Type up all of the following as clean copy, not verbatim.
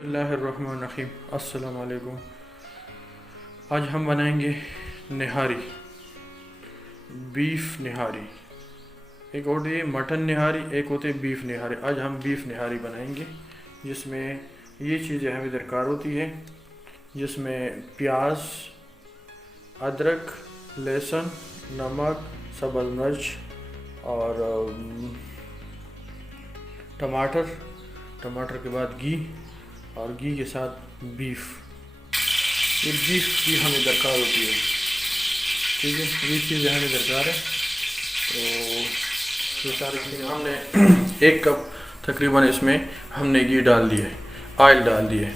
बिस्मिल्लाहिर्रहमानिर्रहीम। अस्सलाम वालेकुम। आज हम बनाएंगे निहारी, बीफ निहारी। एक होती है मटन निहारी, एक होती है बीफ निहारी। आज हम बीफ निहारी बनाएंगे, जिसमें ये चीज़ें हमें दरकार होती है, जिसमें प्याज, अदरक, लहसुन, नमक, सब्ज़ मिर्च और टमाटर के बाद घी, और घी के साथ बीफ। ये बीफ की हमें दरकार होती है, ठीक है। ये चीज़ें हमें दरकार है। तो ये सारी चीज़ें हमने एक कप तकरीबन इसमें हमने घी डाल दिए, ऑयल डाल दिए,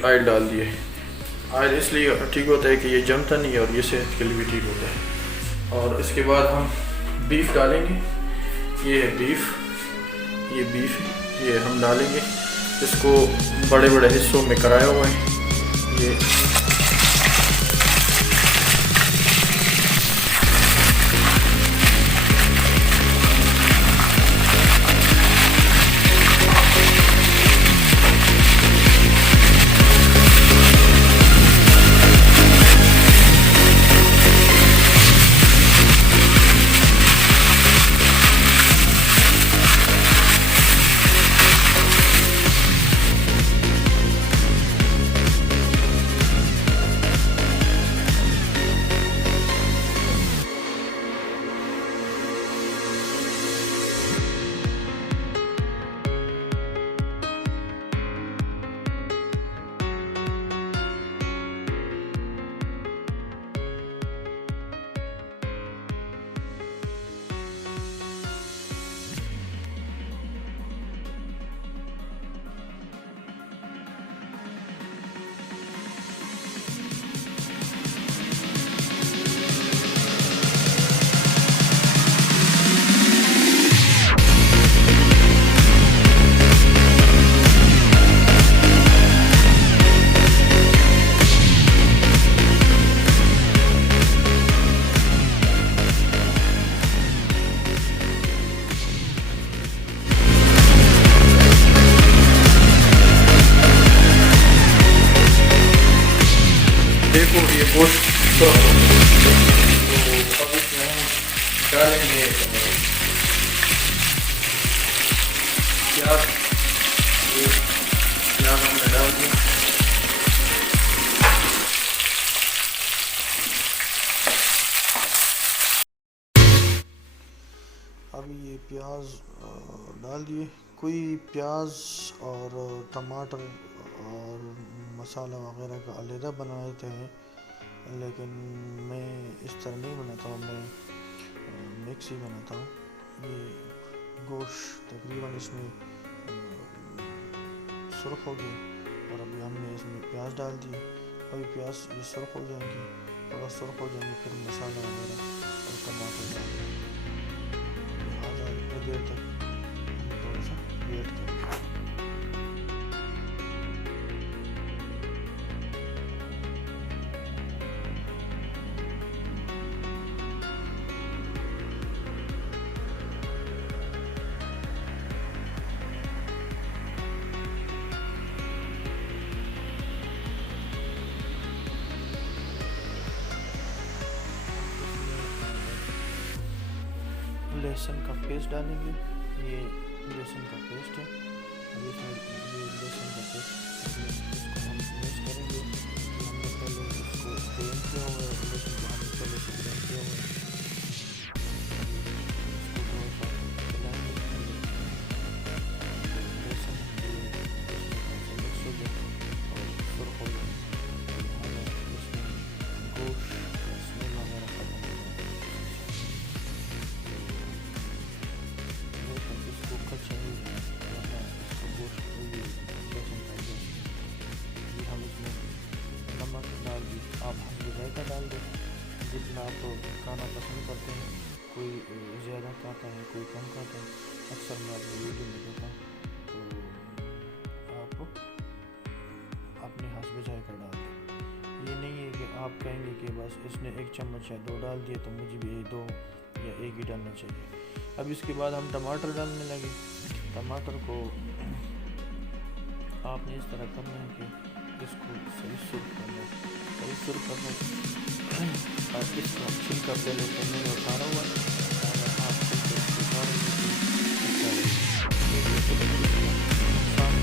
ऑयल डाल दिए। ऑयल इसलिए ठीक होता है कि ये जमता नहीं है और ये सेहत के लिए भी ठीक होता है। और इसके बाद हम बीफ डालेंगे। ये है बीफ, ये बीफ है, ये हम डालेंगे। इसको बड़े बड़े हिस्सों में कराया हुआ है ये। देखो ये गोश्त तो अब इसमें हम डालेंगे प्याज। ये प्याज हमने डाल दिया। अब ये प्याज डाल दिए। कोई प्याज और टमाटर और मसाला वगैरह का अलहदा बना लेते हैं, लेकिन मैं इस तरह नहीं बनाता हूँ, मैं मिक्स ही बनाता हूँ। ये गोश्त तकरीबन इसमें सुर्ख हो गया, और अभी हमने इसमें प्याज डाल दिए। अभी प्याज ये सुर्ख हो जाएंगी, थोड़ा सुर्ख हो जाएंगे, फिर मसाला वगैरह और टमाटर डाल देंगे। आधा इतनी देर तक थोड़ा सा वेट करें। लहसुन का पेस्ट डालेंगे। ये लहसुन का पेस्ट है। अब इसमें ये लहसुन का पेस्ट इसको हम मिक्स करेंगे। हमने पहले इसको ग्राइंड किया हुआ है, लहसुन को हमने पहले से ग्राइंड किया हुआ है। इसको थोड़ा सा चलाएंगे, लहसुन मिक्स हो जाए और सुर्ख हो जाए। इसमें गोश्त स्मेल वगैरह खत्म हो जाए। इसको कच्चा ही वरना इसको गोश्त ये लहसुन का ये हम इसमें नमक डाल दी। आप हल्दी जायका डाल दें जितना आप खाना पसंद करते हैं। कोई ज़्यादा खाता है, कोई कम खाता है। अक्सर मैं अपनी वीडियो में देखता हूँ, तो आप अपने हस्ब जायका डाल दें। ये नहीं है कि आप कहेंगे कि बस इसने 1 चम्मच या 2 डाल दिए तो मुझे भी 2 या 1 ही डालना चाहिए। अब इसके बाद हम टमाटर डालने लगे। टमाटर को आपने इस तरह करना है कि इसको सही सुर करना है, सही सुर करना है। और इसका छिलका पहले तो मैंने उतारा हुआ है, और आप छिलके इसको उतारेंगे तो अच्छा रहेगा। साफ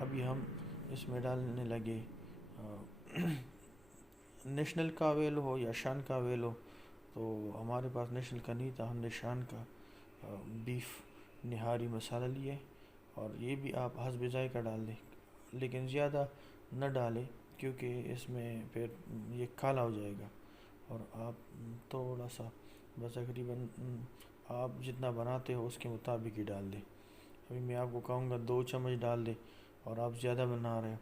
अभी हम इसमें डालने लगे नेशनल का वेल हो या शान का वेल हो, तो हमारे पास नेशनल का नहीं था, हमने शान का बीफ निहारी मसाला लिए। और ये भी आप हस्ब ज़ायक़ा डाल दें, लेकिन ज़्यादा न डालें क्योंकि इसमें फिर ये काला हो जाएगा। और आप थोड़ा सा बस तकरीबन आप जितना बनाते हो उसके मुताबिक ही डाल दें। अभी मैं आपको कहूँगा 2 चम्मच डाल दें, और आप ज़्यादा बना रहे हो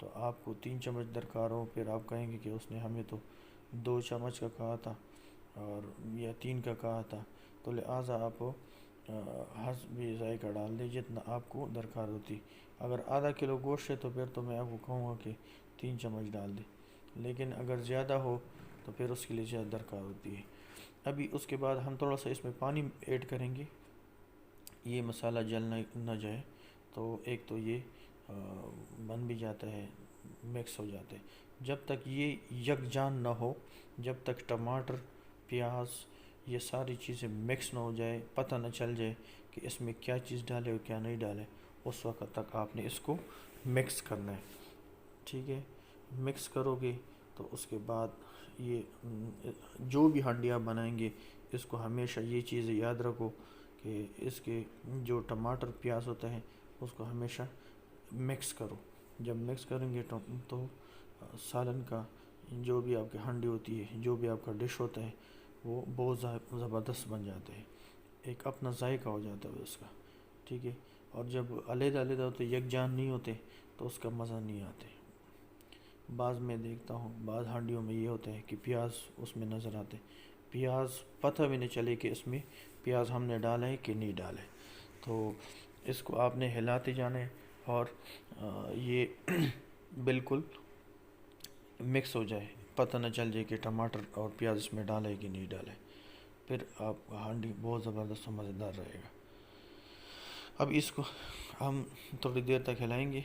तो आपको 3 चम्मच दरकार हो, फिर आप कहेंगे कि उसने हमें तो 2 चम्मच का कहा था और या 3 का कहा था, तो लिहाजा आप हस्ब ज़ायक़ा डाल दें जितना आपको दरकार होती। अगर आधा किलो गोश्त है तो फिर तो मैं आपको कहूँगा कि 3 चम्मच डाल दें, लेकिन अगर ज़्यादा हो तो फिर उसके लिए ज़्यादा दरकार होती है। अभी उसके बाद हम थोड़ा सा इसमें पानी ऐड करेंगे, ये मसाला जल न जाए। तो एक तो ये बन भी जाता है, मिक्स हो जाते हैं। जब तक ये यकजान ना हो, जब तक टमाटर प्याज ये सारी चीज़ें मिक्स ना हो जाए, पता न चल जाए कि इसमें क्या चीज़ डाले और क्या नहीं डाले, उस वक्त तक आपने इसको मिक्स करना है। ठीक है, मिक्स करोगे तो उसके बाद ये जो भी हांडिया बनाएंगे इसको हमेशा ये चीज़ें याद रखो कि इसके जो टमाटर प्याज होता है उसको हमेशा मिक्स करो। जब मिक्स करेंगे तो सालन का जो भी आपकी हांडी होती है, जो भी आपका डिश होता है, वो बहुत ज़बरदस्त बन जाते हैं, एक अपना जायका हो जाता है उसका। ठीक है, और जब अलग-अलग होते, यकजान नहीं होते, तो उसका मज़ा नहीं आते। बाज़ में देखता हूँ बाज़ हांडियों में ये होता है कि प्याज उसमें नज़र आते, प्याज पता भी नहीं चले कि इसमें प्याज हमने डाला है कि नहीं डाला है। तो इसको आपने हिलाते जाना है और ये बिल्कुल मिक्स हो जाए, पता न चल जाए कि टमाटर और प्याज इसमें डाला है कि नहीं डाला है, फिर आप हांडी बहुत ज़बरदस्त मज़ेदार रहेगा। अब इसको हम थोड़ी देर तक हिलाएंगे।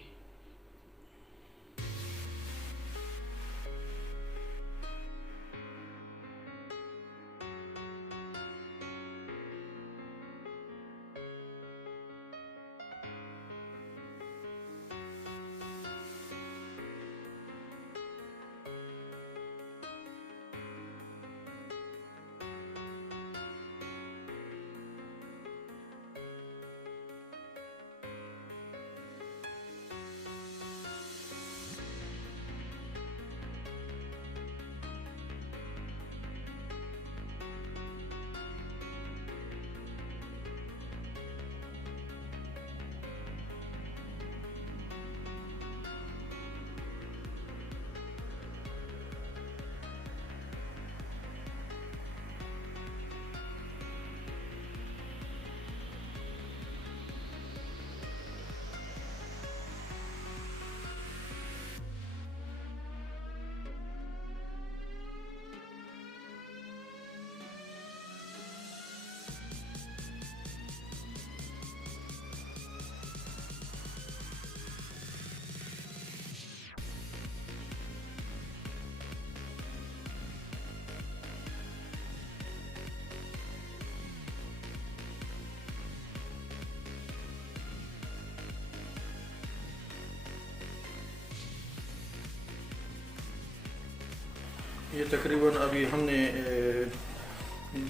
ये तकरीबन अभी हमने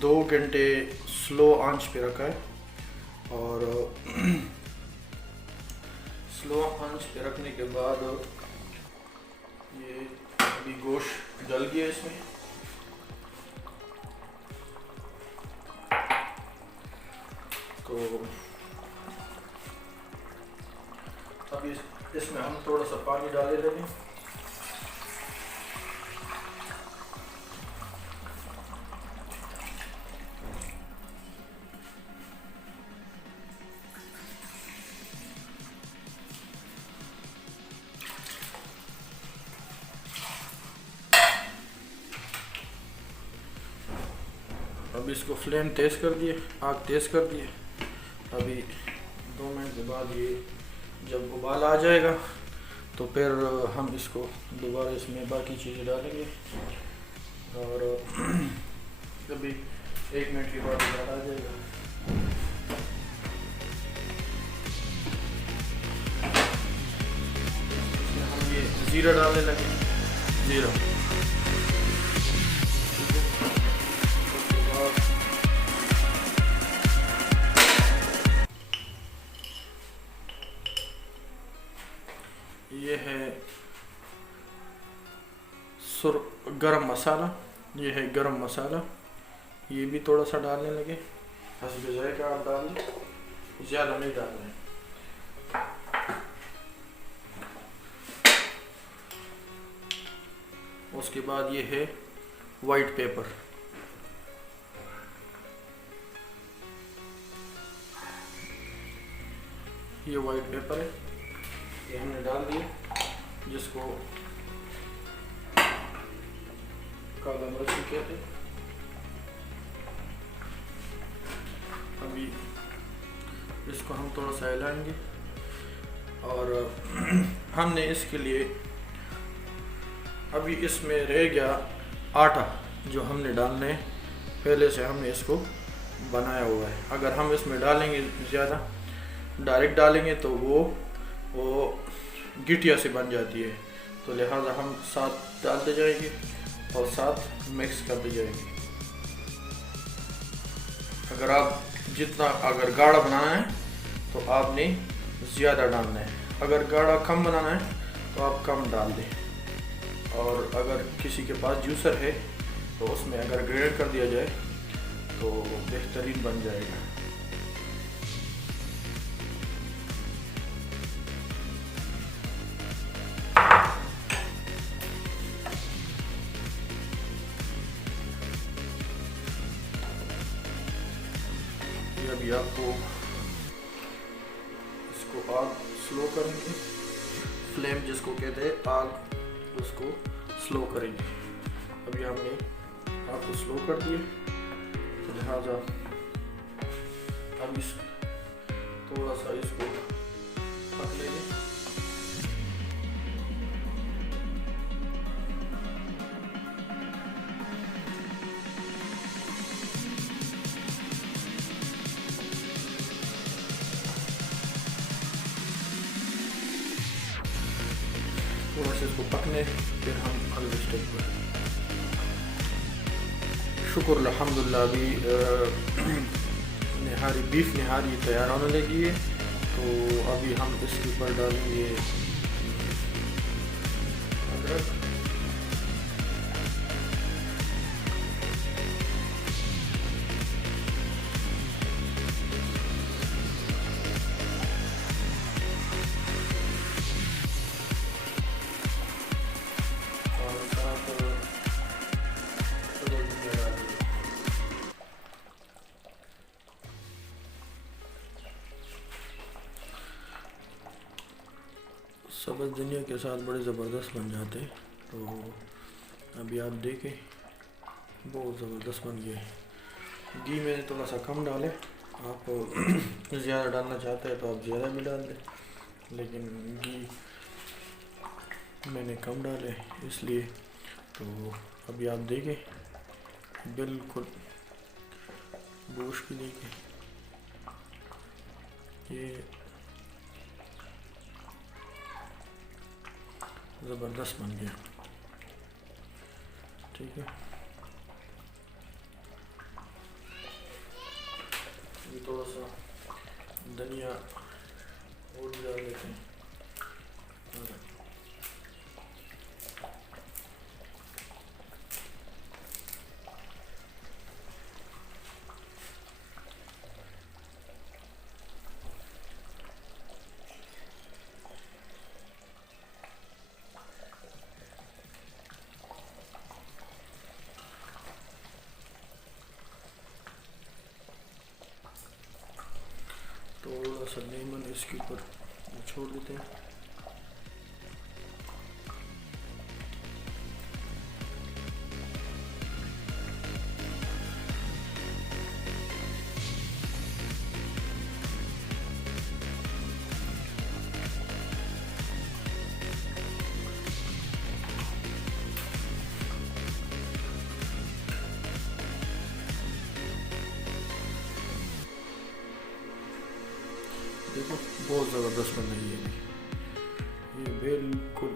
2 घंटे स्लो आंच पे रखा है, और स्लो आंच पे रखने के बाद ये अभी गोश्त गल गया इसमें। तो अभी इसमें हम थोड़ा सा पानी डाले लेंगे। अभी इसको फ्लेम तेज़ कर दिए, आग तेज़ कर दिए। अभी 2 मिनट के बाद ये जब उबाल आ जाएगा तो फिर हम इसको दोबारा इसमें बाकी चीज़ें डालेंगे और अभी 1 मिनट के बाद उबाल आ जाएगा। इसमें हम ये ज़ीरा डालने लगे, ज़ीरा। ये है गरम मसाला, ये है गरम मसाला, ये भी थोड़ा सा डालने लगे। हस्बे जायका आप डाल दें, ज़्यादा नहीं डालना है। उसके बाद ये है वाइट पेपर, ये वाइट पेपर है, ये हमने डाल दिए, जिसको काला मिर्च कहते हैं। अभी इसको हम थोड़ा सा हिलाएंगे और हमने इसके लिए अभी इसमें रह गया आटा, जो हमने डालने पहले से हमने इसको बनाया हुआ है। अगर हम इसमें डालेंगे ज़्यादा, डायरेक्ट डालेंगे तो वो गिटिया से बन जाती है, तो लिहाजा हम साथ डालते जाएंगे और साथ मिक्स करते जाएंगे। अगर आप अगर गाढ़ा बनाना है तो आपने ज़्यादा डालना है, अगर गाढ़ा कम बनाना है तो आप कम डाल दें। और अगर किसी के पास जूसर है तो उसमें अगर ग्राइंड कर दिया जाए तो बेहतरीन बन जाएगा। अभी आपको इसको आग स्लो करेंगे, फ्लेम जिसको कहते हैं आग, उसको स्लो करेंगे। अभी हमने आग को स्लो कर दिए, तो लिहाजा अब थोड़ा सा इसको पक लेंगे। थोड़ा सा इसको पकने, फिर हम अगले स्टेप पर। शुक्र अल्हम्दुलिल्लाह अभी बीफ निहारी तैयार होने लगी है। तो अभी हम इसके ऊपर डालेंगे अदरक, सब्ज़ धनिया के साथ बड़े ज़बरदस्त बन जाते हैं। तो अभी आप देखें, बहुत ज़बरदस्त बन गया है। घी मैंने थोड़ा सा कम डाले, आप ज़्यादा डालना चाहते हैं तो आप ज़्यादा भी डाल दें, लेकिन घी मैंने कम डाले इसलिए। तो अभी आप देखें, बिल्कुल गोश्त भी देखें, ये ज़बरदस्त बन गया। ठीक है, ये थोड़ा सा धनिया और भी डाल लेते हैं। थोड़ा सा लेमन इसके ऊपर छोड़ देते हैं। देखो बहुत ज़बरदस्त बन रही है ये बिल्कुल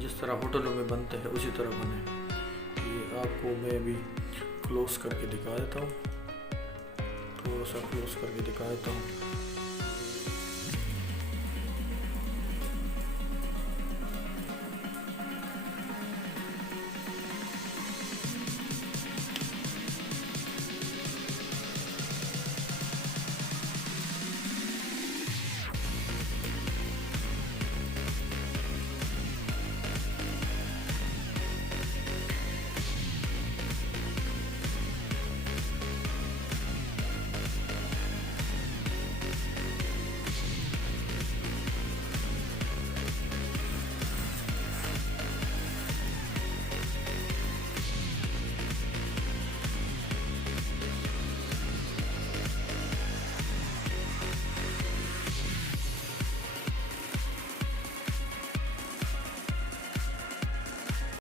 जिस तरह होटलों में बनते हैं उसी तरह बने। ये आपको मैं भी क्लोज करके दिखा देता हूँ, थोड़ा सा क्लोज करके दिखा देता हूँ।